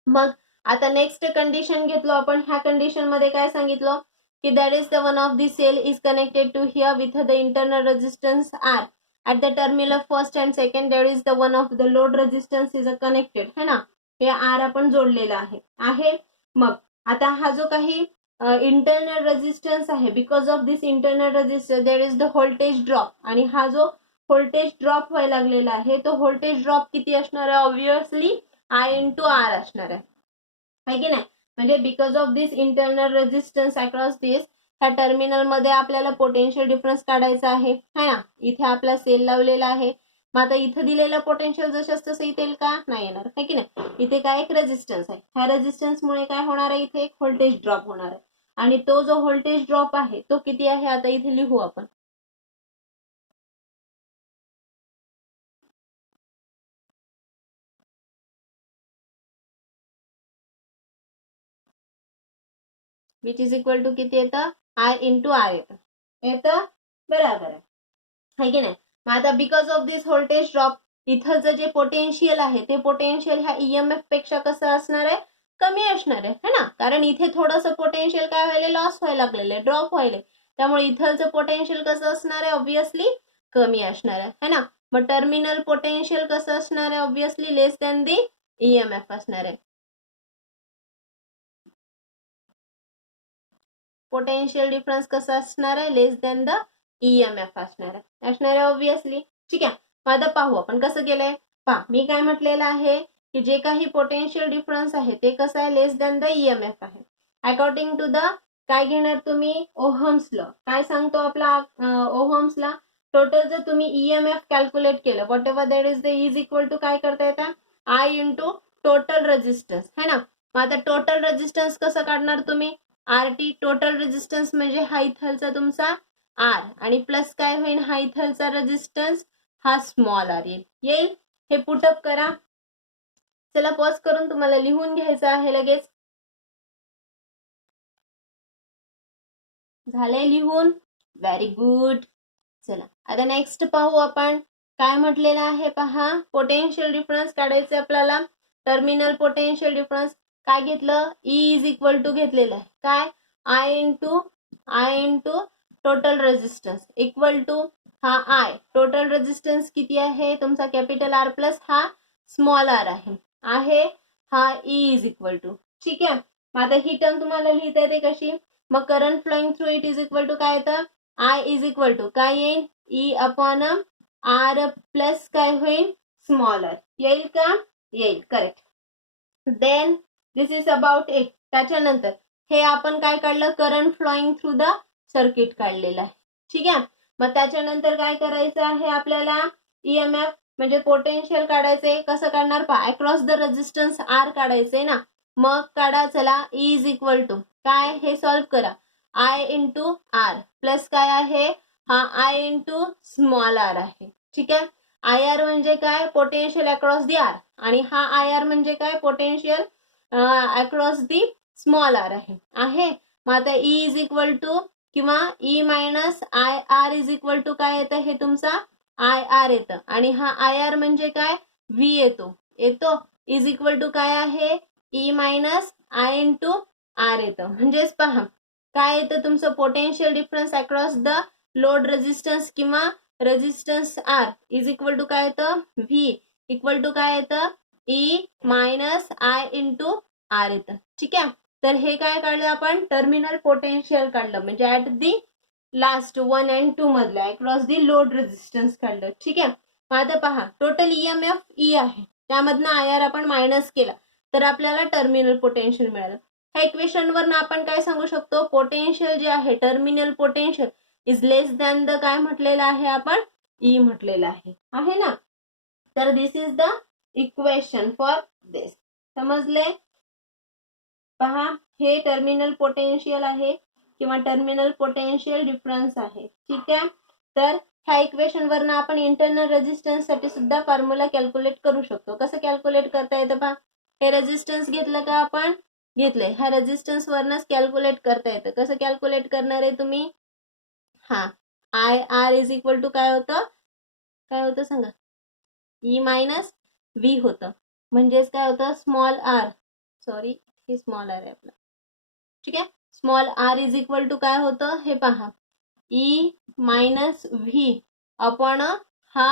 मग आता नेक्स्ट कंडिशन घेतलो आपण. ह्या कंडिशन मध्ये काय सांगितलं की that is the one of the cell is connected to here with the internal resistance R at the terminal first and second there is the one of the load resistance is connected है ना. हे R आपण जोडलेला आहे. मग आता हा जो काही इंटरनल रेजिस्टन्स आहे, because of this internal resistance there is the voltage drop, आणि हा जो व्होल्टेज ड्रॉप व्हायला लागलेला आहे तो व्होल्टेज ड्रॉप किती असणार आहे, ऑब्विसली I into R असणार आहे की नाही. म्हणजे because of this internal resistance across this, ह्या टर्मिनल मध्ये आपल्याला पोटेन्शियल डिफरन्स काढायचा आहे है ना. इथे आपला सेल लावलेला आहे. मग आता इथे दिलेला पोटेन्शियल जसं तसं इथे येईल का, नाही येणार है की नाही. इथे काय एक रेजिस्टन्स आहे, ह्या रेजिस्टन्स मुळे काय होणार आहे, इथे एक व्होल्टेज ड्रॉप होणार आहे, आणि तो जो व्होल्टेज ड्रॉप आहे तो किती आहे, आता इथे लिहू आपण. विच इज इक्वल टू किती येतं, I into R येतं बरोबर आहे की नाही. मग आता because of this voltage drop इथं जे पोटेन्शियल आहे ते पोटेन्शियल ह्या ईएमएफ पेक्षा कसं असणार आहे, कमी असणार आहे ना. कारण इथे थोडंसं पोटेन्शियल काय व्हायला, लॉस व्हायला लागलेलं आहे, ड्रॉप व्हायला. त्यामुळे इथलचं पोटेन्शियल कसं असणार आहे, ऑब्विसली कमी असणार आहे ना. मग टर्मिनल पोटेन्शियल कसं असणार आहे, obviously less than the EMF असणार आहे. पोटेन्शियल डिफरन्स कसं असणार आहे, लेस दॅन द ईएमएफ असणार आहे ऑब्विसली. ठीक आहे, मग आता पाहू आपण कसं केलंय. पहा, मी काय म्हटलेलं आहे की जे काही पोटेन्शियल डिफरन्स आहे ते कसं आहे, लेस दॅन द ईएमएफ आहे. अकॉर्डिंग टू द काय घेणार तुम्ही, ओहम्स लॉ. काय सांगतो आपला ओहम्स लॉ, टोटल जर तुम्ही ईएमएफ कॅल्क्युलेट केलं, whatever that is the is equal to काय करता येतं, I इंटू टोटल रेजिस्टन्स है ना. मग आता टोटल रेजिस्टन्स कसं काढणार तुम्ही, RT टोटल रेजिस्टन्स म्हणजे हा इथलचा तुमचा R, आणि प्लस काय होईल, हा इथलचा रेजिस्टन्स हा स्मॉल R येईल. हे पुटअप करा. चला पॉज करून तुम्हाला लिहून घ्यायचं आहे लगेच. झालंय लिहून, व्हेरी गुड. चला आता नेक्स्ट पाहू आपण. काय म्हटलेलं आहे पहा, पोटेन्शियल डिफरन्स काढायचे आपल्याला. टर्मिनल पोटेन्शियल डिफरन्स काय घेतलं, E इज इक्वल टू घेतलेलं आहे काय, I into total resistance equal to हा I. टोटल रेजिस्टन्स किती आहे तुमचा, कॅपिटल R प्लस हा स्मॉल R आहे हा E इज इक्वल टू. ठीक आहे, मग आता ही टर्म तुम्हाला लिहिता येते कशी, मग current flowing through it is equal to काय येतं, I इज इक्वल टू काय येईल, E अपॉन R प्लस काय होईल, स्मॉल R येईल का, येईल, correct. Then this is about it. त्याच्यानंतर हे आपण काय काढलं, current flowing through the circuit काढलेलं आहे. ठीक आहे, मग त्याच्यानंतर काय करायचं आहे आपल्याला, ईएमएफ म्हणजे पोटेन्शियल काढायचे. कसं काढणार पहा, अक्रॉस द रेजिस्टन्स R काढायचे ना. मग काढा, चला E इज इक्वल टू काय, हे सॉल्व्ह करा, I इंटू R प्लस काय आहे, हा I इंटू स्मॉल R आहे. ठीक आहे, IR म्हणजे काय, पोटेन्शियल अक्रॉस दी R, आणि हा IR म्हणजे काय, potential across the small R आहे. मग आता E इज इक्वल टू किंवा E minus IR is equal to काय येतं, हे तुमचा IR येतं, आणि हा IR म्हणजे काय, V येतो इज इक्वल टू काय आहे, E minus I into R येतं. म्हणजेच पहा काय येतं तुमचं, potential difference across the load resistance किंवा resistance R is equal to काय येतं, V इक्वल टू काय येतं, E minus I into R येतं. ठीक आहे, तर हे काय काढलं आपण, टर्मिनल पोटेन्शियल काढलं, म्हणजे ऍट दी लास्ट 1 and 2 मधला अक्रॉस दी लोड रेझिस्टन्स काढलं. ठीक आहे. मग आता पहा टोटल ईएमएफ ई आहे, त्यामधनं आय आर आपण मायनस केला तर आपल्याला टर्मिनल पोटेन्शियल मिळालं. ह्या इक्वेशन वरनं आपण काय सांगू शकतो, पोटेन्शियल जे आहे terminal potential is less than the काय म्हटलेलं आहे आपण, ई म्हटलेलं आहे ना. तर this is the equation for दिस. समजले. पहा हे टर्मिनल पोटेन्शियल आहे किंवा टर्मिनल पोटेन्शियल डिफरन्स आहे. ठीक आहे. तर ह्या इक्वेशन वरनं आपण इंटरनल रेझिस्टन्स साठी सुद्धा फॉर्म्युला कॅल्क्युलेट करू शकतो. कसं कॅल्क्युलेट करता येतं पहा, हे रेझिस्टन्स घेतलं का आपण, घेतलंय, ह्या रेझिस्टन्स वरनच कॅल्क्युलेट करता येतं. कसं कॅल्क्युलेट करणार आहे तुम्ही, हा I R is equal to काय होतं, काय होतं सांगा, ई मायनस व्ही होतं. म्हणजेच काय होतं, स्मॉल आर, सॉरी हे स्मॉल आर आहे आपला. ठीक आहे. Small R is equal to काय होतं हे पहा, ई मायनस व्ही अपॉन हा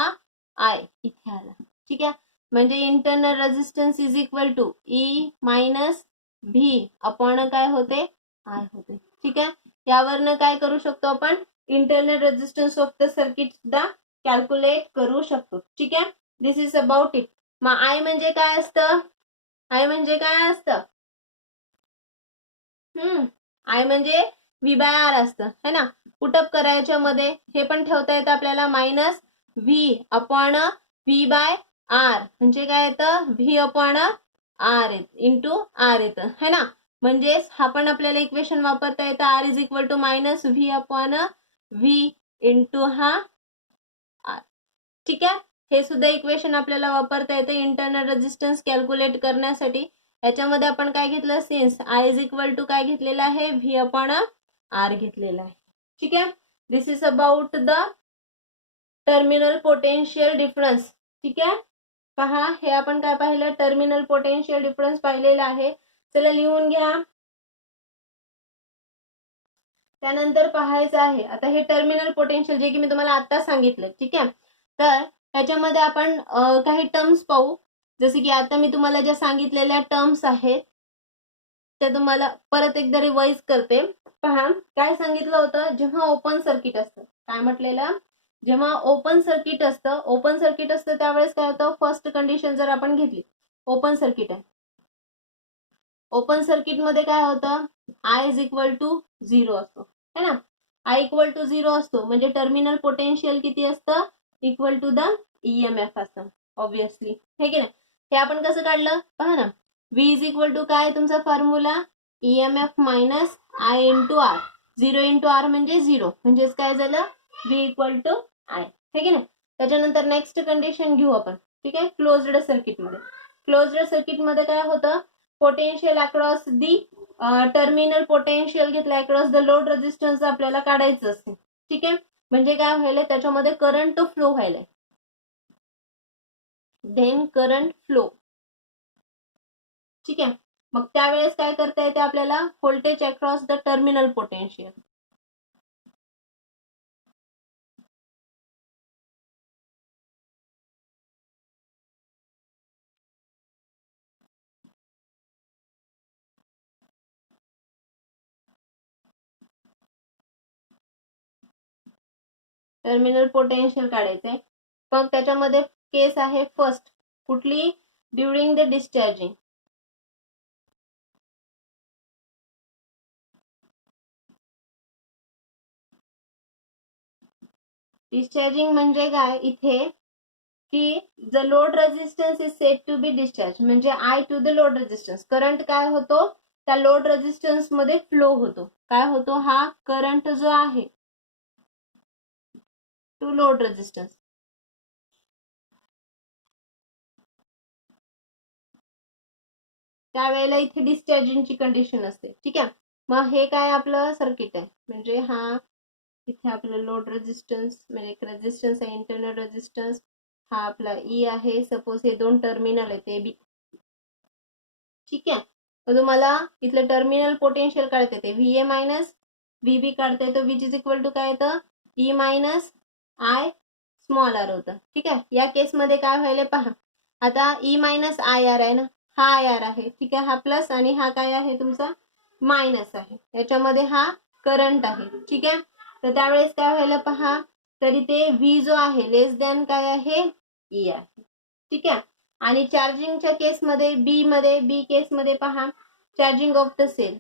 आय इथे आला. ठीक आहे. म्हणजे internal resistance is equal to E minus V upon काय होते, आय होते. ठीक आहे. यावरनं काय करू शकतो आपण, internal resistance of the circuit सुद्धा कॅल्क्युलेट करू शकतो. ठीक आहे. This is about it. मग आय म्हणजे काय असतं, आय म्हणजे काय असतं, आय म्हणजे व्ही बाय आर असतं है ना. पुटअप करायच्या मध्ये हे पण ठेवता येतं आपल्याला, minus V upon V by R म्हणजे काय येतं, V upon R into R येतं है ना. म्हणजेच हा पण आपल्याला इक्वेशन वापरता येतं, R is equal to minus V upon V into हा आर. ठीक आहे. हे सुद्धा इक्वेशन आपल्याला वापरता येतं इंटरनल रेझिस्टन्स कॅल्क्युलेट करण्यासाठी. याच्यामध्ये आपण काय घेतलं, since I is equal to काय घेतलेलं आहे, व्ही अपॉन आर घेतलेला आहे. ठीक आहे. This is about the terminal potential difference. ठीक आहे. पहा हे आपण काय पाहिलं, टर्मिनल पोटेन्शियल डिफरन्स पाहिलेला आहे. चला लिहून घ्या. त्यानंतर पाहायचं आहे आता हे टर्मिनल पोटेन्शियल जे की मी तुम्हाला आता सांगितलं. ठीक आहे. तर त्याच्यामध्ये आपण काही टर्म्स पाहू, जसे की आता मी तुम्हाला ज्या सांगितलेल्या टर्म्स आहेत त्या तुम्हाला परत एकदा रिवाइज करते. पहा काय सांगितलं होतं, जेव्हा ओपन सर्किट असतं, काय म्हटलेलं, जेव्हा ओपन सर्किट असतं त्यावेळेस काय होतं, फर्स्ट कंडिशन जर आपण घेतली, ओपन सर्किट आहे, ओपन सर्किट मध्ये काय होतं, आय इज इक्वल टू 0 असतो है ना. आय इक्वल टू 0 असतो म्हणजे टर्मिनल पोटेन्शियल किती असतं, इक्वल टू द ईएमएफ असतं ऑब्विसली, हे की नाही. हे आपण कसं काढलं पहा ना, V इज इक्वल टू काय तुमचा formula, EMF minus I into R. 0 into R म्हणजे 0, म्हणजेच काय झालं, V इक्वल टू आय, हे की नाही. त्याच्यानंतर नेक्स्ट कंडिशन घेऊ आपण. ठीक आहे. क्लोज्ड सर्किट मध्ये, क्लोज्ड सर्किट मध्ये काय होतं, potential across the terminal potential घेतलं अक्रॉस द लोड रेझिस्टन्स आपल्याला काढायचं असते. ठीक आहे. म्हणजे काय व्हायलंय, त्याच्यामध्ये करंट फ्लो व्हायलाय, देन करंट फ्लो. ठीक आहे. मग त्यावेळेस काय करता येते आपल्याला, voltage across the terminal potential. Terminal potential काढायचंय. मग त्याच्यामध्ये केस आहे फर्स्ट, कुठली, ड्युरिंग द डिस्चार्जिंग. डिस्चार्जिंग म्हणजे काय इथे, की the load resistance is set to be discharge, म्हणजे I to the load resistance, current काय होतो त्या लोड रेझिस्टन्स मध्ये फ्लो होतो. काय होतो, हा करंट जो आहे टू लोड रेझिस्टन्स, त्यावेळेला इथे डिस्चार्जिंगची कंडिशन असते. ठीक आहे. मग हे काय आपलं सर्किट आहे, म्हणजे हा इथे आपलं लोड रेझिस्टन्स म्हणजे एक रेझिस्टन्स आहे, इंटरनल रेझिस्टन्स, हा आपला ई आहे. सपोज हे दोन टर्मिनल आहे ते बी. ठीक आहे. तर तुम्हाला इथलं टर्मिनल पोटेन्शियल काढता येते, V A minus V B काढता येतो, विच इज इक्वल टू काय येतं, E minus I small R होतं. ठीक आहे. या केसमध्ये काय व्हायला पहा, आता ई मायनस आय आर आहे ना, हा आय आर आहे. ठीक आहे. हा प्लस आणि हा काय आहे तुमचा मायनस आहे, याच्यामध्ये हा करंट आहे. ठीक आहे. तर त्यावेळेस काय व्हायला पहा, तरी ते व्ही जो आहे लेस दॅन काय आहे, ई आहे. ठीक आहे. आणि चार्जिंगच्या केसमध्ये बी केसमध्ये पहा, चार्जिंग ऑफ द सेल,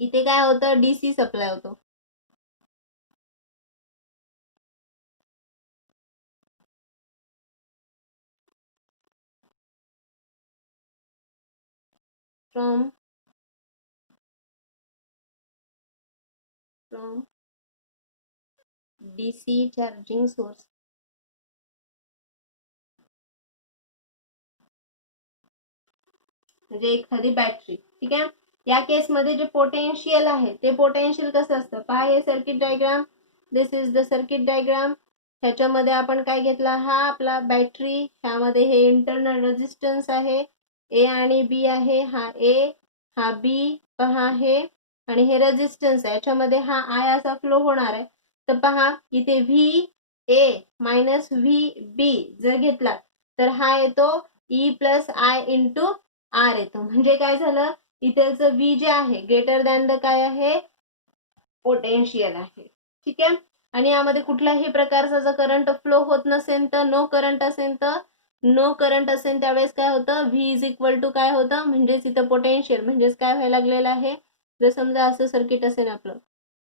इथे काय होतं, डीसी सप्लाय होतो. From DC charging source. म्हणजे एखादी बॅटरी. ठीक आहे. या केसमध्ये जे पोटेन्शियल आहे ते पोटेन्शियल कसं असतं पहा, हे circuit diagram, this is the circuit diagram. ह्याच्यामध्ये आपण काय घेतला, हा आपला बॅटरी, ह्यामध्ये हे इंटरनल रेजिस्टन्स आहे, ए आणि बी आहे, हा ए हा बी पहा हे, आणि हे रेजिस्टन्स आहे, याच्यामध्ये हा आय असा फ्लो होणार आहे. तर पहा इथे V A minus V B जर घेतला तर हा येतो E plus I into R येतो. म्हणजे काय झालं, इथेच व्ही जे आहे ग्रेटर दॅन द काय आहे, पोटेन्शियल आहे. ठीक आहे. आणि यामध्ये कुठल्याही प्रकारचा जर करंट फ्लो होत नसेल तर, नो करंट असेल तर, नो करंट असेल त्यावेळेस काय होतं, व्ही इज इक्वल टू काय होतं, म्हणजेच इथं पोटेन्शियल म्हणजेच काय व्हायला लागलेलं आहे, जर समजा असं सर्किट असेल आपलं,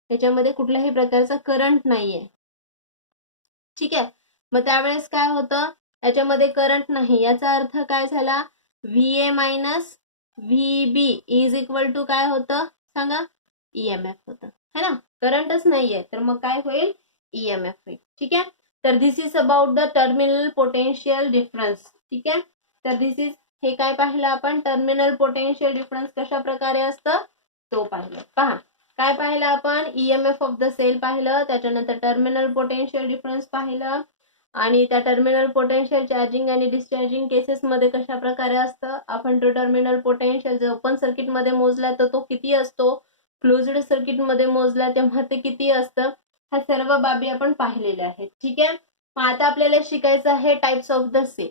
त्याच्यामध्ये कुठल्याही प्रकारचा करंट नाहीये. ठीक आहे. मग त्यावेळेस काय होतं, याच्यामध्ये करंट नाही, याचा अर्थ काय झाला, V A minus V B is equal to काय होतं सांगा, ईएमएफ होतं, है ना. करंटच नाहीये तर मग काय होईल, ईएमएफ होईल. ठीक आहे. तर this is about the terminal potential difference. ठीक आहे. तर दिस इज, हे काय पाहिलं आपण, टर्मिनल पोटेन्शियल डिफरन्स कशा प्रकारे असतं तो पाहिलं. पहा काय पाहिलं आपण, ईएमएफ ऑफ द सेल पाहिलं, त्याच्यानंतर टर्मिनल पोटेन्शियल डिफरन्स पाहिलं, आणि त्या टर्मिनल पोटेन्शियल चार्जिंग आणि डिस्चार्जिंग केसेस मध्ये कशा प्रकारे असतं. आपण तो टर्मिनल पोटेन्शियल जर ओपन सर्किट मध्ये मोजला तर तो किती असतो, क्लोज्ड सर्किट मध्ये मोजला तेव्हा ते किती असतं, ह्या सर्व बाबी आपण पाहिलेल्या आहेत. ठीक आहे. मग आता आपल्याला शिकायचं आहे टाइप्स ऑफ द सेल.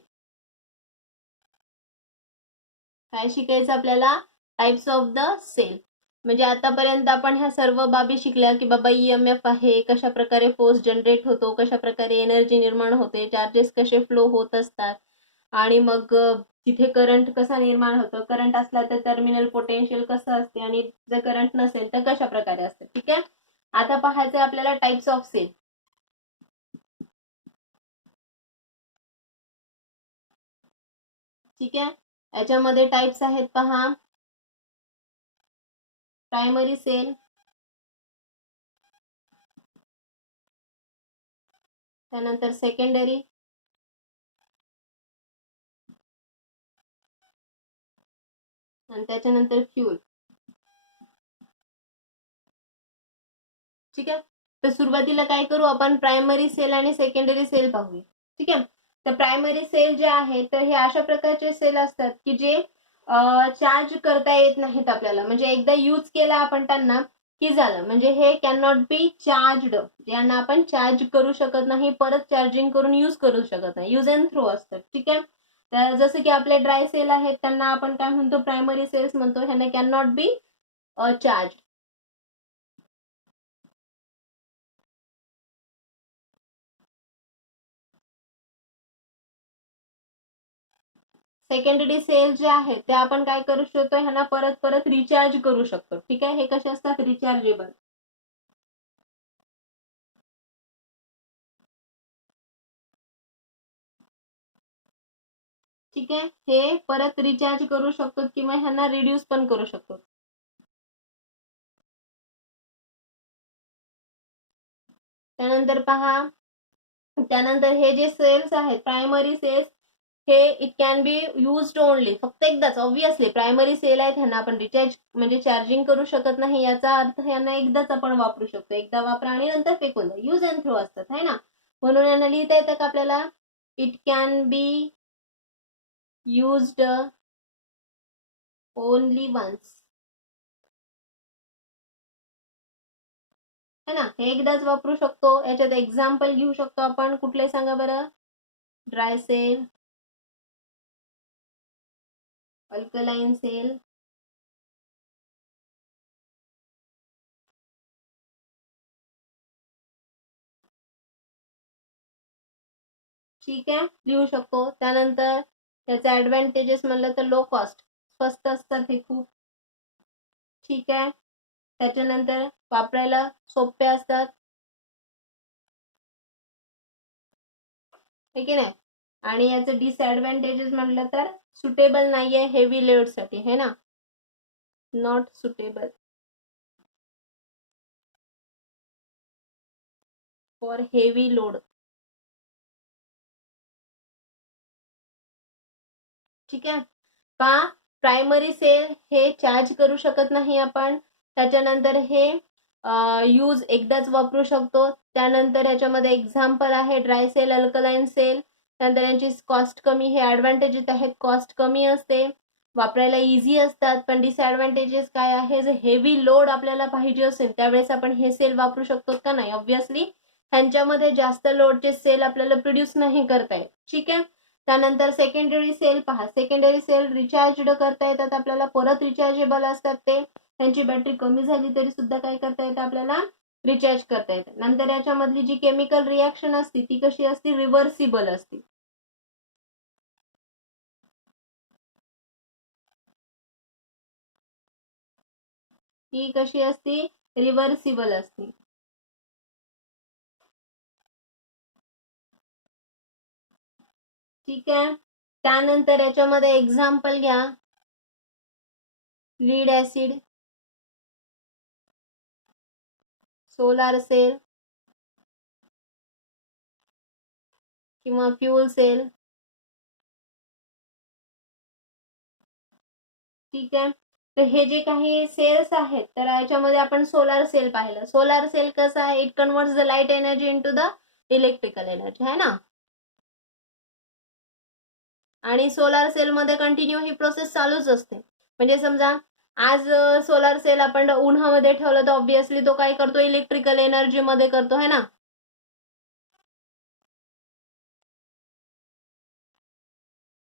काय शिकायचं आपल्याला, टाइप्स ऑफ द सेल. म्हणजे आतापर्यंत आपण ह्या सर्व बाबी शिकल्या की बाबा ईएमएफ आहे, कशा प्रकारे फोर्स जनरेट होतो, कशा प्रकारे एनर्जी निर्माण होते, चार्जेस कसे फ्लो होत असतात, आणि मग तिथे करंट कसा निर्माण होतो, करंट असला तर टर्मिनल पोटेन्शियल कसं असते, आणि जर करंट नसेल तर कशा प्रकारे असते. ठीक आहे. आता पाहायचं आपल्याला टाइप्स ऑफ सेल. ठीक आहे. याच्यामध्ये टाइप्स आहेत पहा, प्रायमरी सेल, त्यानंतर सेकंडरी, आणि त्याच्यानंतर फ्यूल. ठीक आहे. तर सुरुवातीला काय करू आपण, प्रायमरी सेल आणि सेकंडरी सेल पाहूया. ठीक आहे. तर प्रायमरी सेल जे आहे तर हे अशा प्रकारचे सेल असतात की जे चार्ज करता येत नाहीत आपल्याला, म्हणजे एकदा यूज केला आपण त्यांना की झालं, म्हणजे हे कॅन नॉट बी चार्जड, यांना आपण चार्ज करू शकत नाही, परत चार्जिंग करून यूज करू शकत नाही, यूज अँड थ्रो असतात. ठीक आहे. तर जसं की आपले ड्राय सेल आहेत त्यांना आपण काय म्हणतो, प्रायमरी सेल्स म्हणतो, ह्यांना can not be charge. Secondary cell जे आहेत ते आपण काय करू शकतो, ह्यांना परत परत रिचार्ज करू शकतो. ठीक आहे. हे कसे असतात, रिचार्जेबल. ठीक आहे. हे परत रिचार्ज करू शकतो किंवा ह्यांना रिड्यूस पण करू शकतो. त्यानंतर पहा, त्यानंतर हे जे सेल्स आहेत प्रायमरी सेल्स, हे it can be used only, फक्त एकदाच. ऑब्विसली प्रायमरी सेल आहे, त्यांना आपण रिचार्ज म्हणजे चार्जिंग करू शकत नाही, याचा अर्थ यांना एकदाच आपण वापरू शकतो, एकदा वापरा आणि नंतर फेकून द्या, यूज अँड थ्रो असतात, है ना. म्हणून यांना लिहिता येतं का आपल्याला, it can be used only once, है ना. हे एकदाच वापरू शकतो. याच्यात एक्झाम्पल घेऊ शकतो आपण, कुठले सांगा बरं, ड्राय सेल, अल्कलाइन सेल, ठीक आहे, लिहू शकतो. त्यानंतर त्याचे ऍडव्हान्टेजेस म्हणलं तर लो कॉस्ट, स्वस्त असतात हे खूप. ठीक आहे, त्याच्यानंतर वापरायला सोपे असतात, हे की नाही. आणि याचे डिसएडव्हान्टेजेस म्हटलं तर सुटेबल नाहीये हेवी लोड साठी, है ना, not suitable for heavy load. ठीक आहे, पहा प्रायमरी सेल हे चार्ज करू शकत नाही आपण. त्याच्यानंतर हे यूज एकदाच वापरू शकतो. त्यानंतर याच्यामध्ये एक्झाम्पल आहे ड्राय सेल, अल्कलाइन सेल. त्यानंतर यांची कॉस्ट कमी, हे ऍडव्हान्टेजेस आहेत. कॉस्ट कमी असते, वापरायला इझी असतात. पण डिसएडव्हान्टेजेस काय आहे, जर हेवी लोड आपल्याला पाहिजे असेल त्यावेळेस आपण हे सेल वापरू शकतो का नाही, ऑब्व्हियसली ह्यांच्यामध्ये जास्त लोडचे सेल आपल्याला प्रोड्यूस नाही करता येत. ठीक आहे, त्यानंतर सेकंडरी सेल पहा, सेकंडरी सेल रिचार्ज करता येतात आपल्याला, परत रिचार्जेबल असतात ते. त्यांची बॅटरी कमी झाली तरी सुद्धा काय करता येतं आपल्याला, रिचार्ज करता येतं. नंतर याच्यामधली जी केमिकल रिॲक्शन असते ती कशी असते, रिव्हर्सिबल असते. ही कशी असते, रिव्हर्सिबल असते. ठीक आहे, त्यानंतर याच्यामध्ये एक्झाम्पल घ्या, लीड ऍसिड, सोलार सेल किंवा फ्यूल सेल. ठीक आहे, तर हे जे काही सेल्स आहेत तर याच्यामध्ये आपण सोलार सेल पाहिलं. सोलार सेल कसं आहे, it converts the light energy into the electrical energy, है ना. आणि सोलार सेल मध्ये कंटिन्यू ही प्रोसेस चालूच असते. म्हणजे समजा आज सोलार सेल आपण उन्हामध्ये ठेवलं तर ऑब्व्हियसली तो काय करतो, इलेक्ट्रिकल एनर्जी मध्ये करतो, है ना.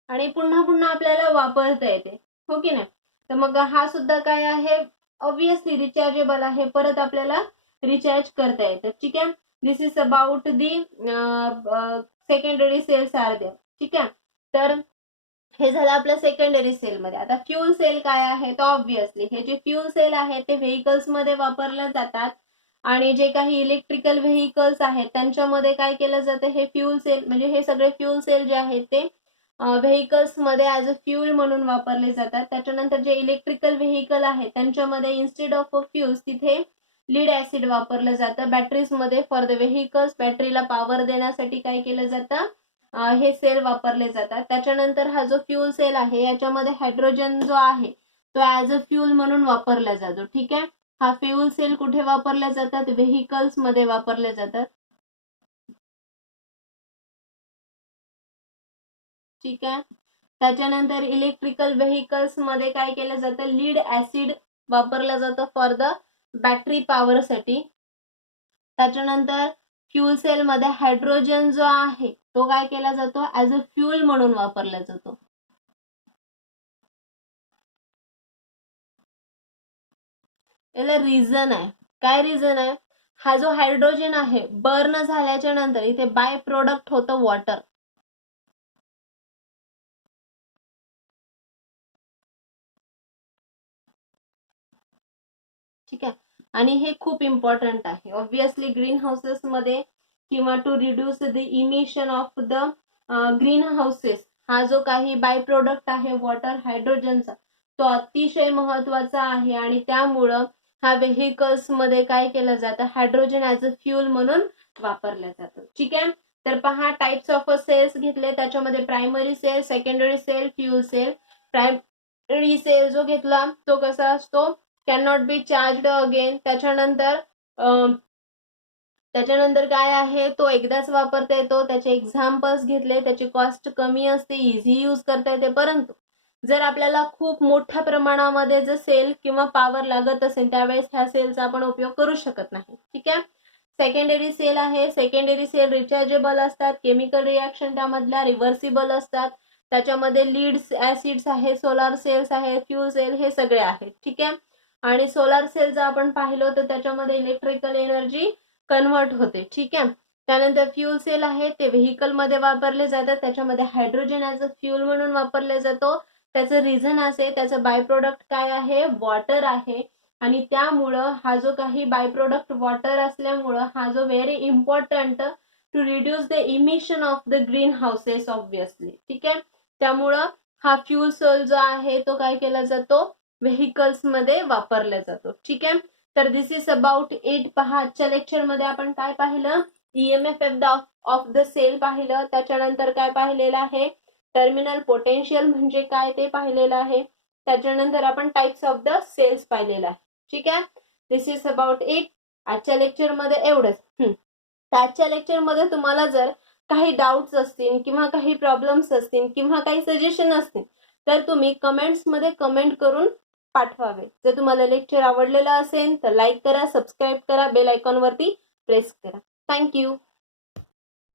आणि पुन्हा पुन्हा आपल्याला वापरता येते, हो की नाही. तर मग हा सुद्धा काय आहे, ऑब्व्हियसली रिचार्जेबल आहे, परत आपल्याला रिचार्ज करता येतं. ठीक आहे, this is about the secondary cells are there. ठीक आहे, तर हे झालं आपल्या सेकंडरी सेल मध्ये. आता फ्यूल सेल काय आहे, तर ऑब्व्हियसली हे जे फ्यूल सेल आहे ते व्हेकल्स मध्ये वापरले जातात. आणि जे काही इलेक्ट्रिकल व्हेकल्स आहेत त्यांच्यामध्ये काय केलं जातं, हे फ्यूल सेल म्हणजे हे सगळे फ्यूल सेल जे आहेत ते व्हेकल्स मध्ये ऍज अ फ्यूल म्हणून वापरले जातात. त्याच्यानंतर जे इलेक्ट्रिकल व्हेकल आहे त्यांच्यामध्ये इन्स्टेड ऑफ अ फ्यूल्स तिथे लीड ऍसिड वापरलं जातं. बॅटरीज मध्ये फॉर द व्हेकल्स, बॅटरीला पॉवर देण्यासाठी काय केलं जातं, हे सेल वापरले जातात. त्याच्यानंतर हा जो फ्यूल सेल आहे याच्यामध्ये हायड्रोजन जो आहे तो ऍज अ फ्यूल म्हणून वापरला जातो. ठीक आहे, हा फ्यूल सेल कुठे वापरले जातात, व्हेकल्स मध्ये वापरले जातात. ठीक आहे, त्याच्यानंतर इलेक्ट्रिकल व्हेकल्स मध्ये काय केलं जातं, लीड ऍसिड वापरलं जातं फॉर द बॅटरी पॉवर साठी. त्याच्यानंतर फ्यूल सेल मध्ये हायड्रोजन जो आहे तो काय केला जातो, ऍज अ फ्यूल म्हणून वापरला जातो. याला रिझन आहे, काय रिझन आहे, हा जो हायड्रोजन आहे बर्न झाल्याच्या नंतर इथे बाय प्रोडक्ट होतं वॉटर. ठीक आहे, आणि हे खूप इम्पॉर्टंट आहे. ऑब्व्हियसली ग्रीन हाऊसेस मध्ये किंवा to reduce the emission of the green houses, हा जो काही बाय प्रोडक्ट आहे वॉटर हायड्रोजनचा तो अतिशय महत्वाचा आहे. आणि त्यामुळं हा व्हेकल्स मध्ये काय केलं जातं, हायड्रोजन ऍज अ फ्यूल म्हणून वापरलं जातं. ठीक आहे, तर पहा टाइप्स ऑफ सेल्स घेतले, त्याच्यामध्ये primary cell, secondary cell, fuel cell. Primary cell जो घेतला तो कसा असतो, can not be charged again. त्याच्यानंतर काय आहे, तो एकदाच वापरता येतो. त्याचे एक्झाम्पल्स घेतले, त्याची कॉस्ट कमी असते, इझी यूज करता येते. परंतु जर आपल्याला खूप मोठ्या प्रमाणामध्ये जर सेल किंवा पॉवर लागत असेल त्यावेळेस ह्या सेलचा आपण उपयोग करू शकत नाही. ठीक आहे, सेकंडरी सेल आहे, सेकंडरी सेल रिचार्जेबल असतात, केमिकल रिॲक्शन त्यामधल्या रिव्हर्सिबल असतात. त्याच्यामध्ये लीड ऍसिड्स आहे, सोलार सेल्स आहे, फ्यूल सेल हे सगळे आहेत. ठीक आहे, आणि सोलार सेल जर आपण पाहिलं तर त्याच्यामध्ये इलेक्ट्रिकल एनर्जी कन्वर्ट होते. ठीक आहे, त्यानंतर फ्यूल सेल आहे ते व्हेकल मध्ये वापरले जातात, त्याच्यामध्ये हायड्रोजन ॲज अ फ्यूल म्हणून वापरले जातो. त्याचं रिझन असे, त्याचं बाय प्रोडक्ट काय आहे, वॉटर आहे. आणि त्यामुळं हा जो काही बाय प्रोडक्ट वॉटर असल्यामुळं हा जो very important to reduce the emission of the green houses obviously. ठीक आहे, त्यामुळं हा फ्यूल सेल जो आहे तो काय केला जातो, व्हेकल्स मध्ये वापरला जातो. ठीक आहे, तर दिस इज अबाउट इट. पहा, आजच्या लेक्चर मध्ये आपण काय पाहिलं, EMF ऑफ द सेल पाहिलं. त्याच्यानंतर काय पाहिलेलं आहे, टर्मिनल पोटेन्शियल म्हणजे काय ते पाहिलेलं आहे. त्याच्यानंतर आपण टाइप्स ऑफ द सेल्स पाहिलेलं आहे. ठीक आहे, दिस इज अबाउट इट. आजच्या लेक्चर मध्ये एवढंच. आजच्या लेक्चर मध्ये तुम्हाला जर काही डाऊट्स असतील किंवा काही प्रॉब्लेम्स असतील किंवा काही सजेशन असतील तर तुम्ही कमेंट्स मध्ये कमेंट करून पाठवावे. जर तुम्हाला लेक्चर आवडलेलं असेल तर लाईक करा, सबस्क्राईब करा, बेल आयकॉन वरती प्रेस करा. थँक्यू.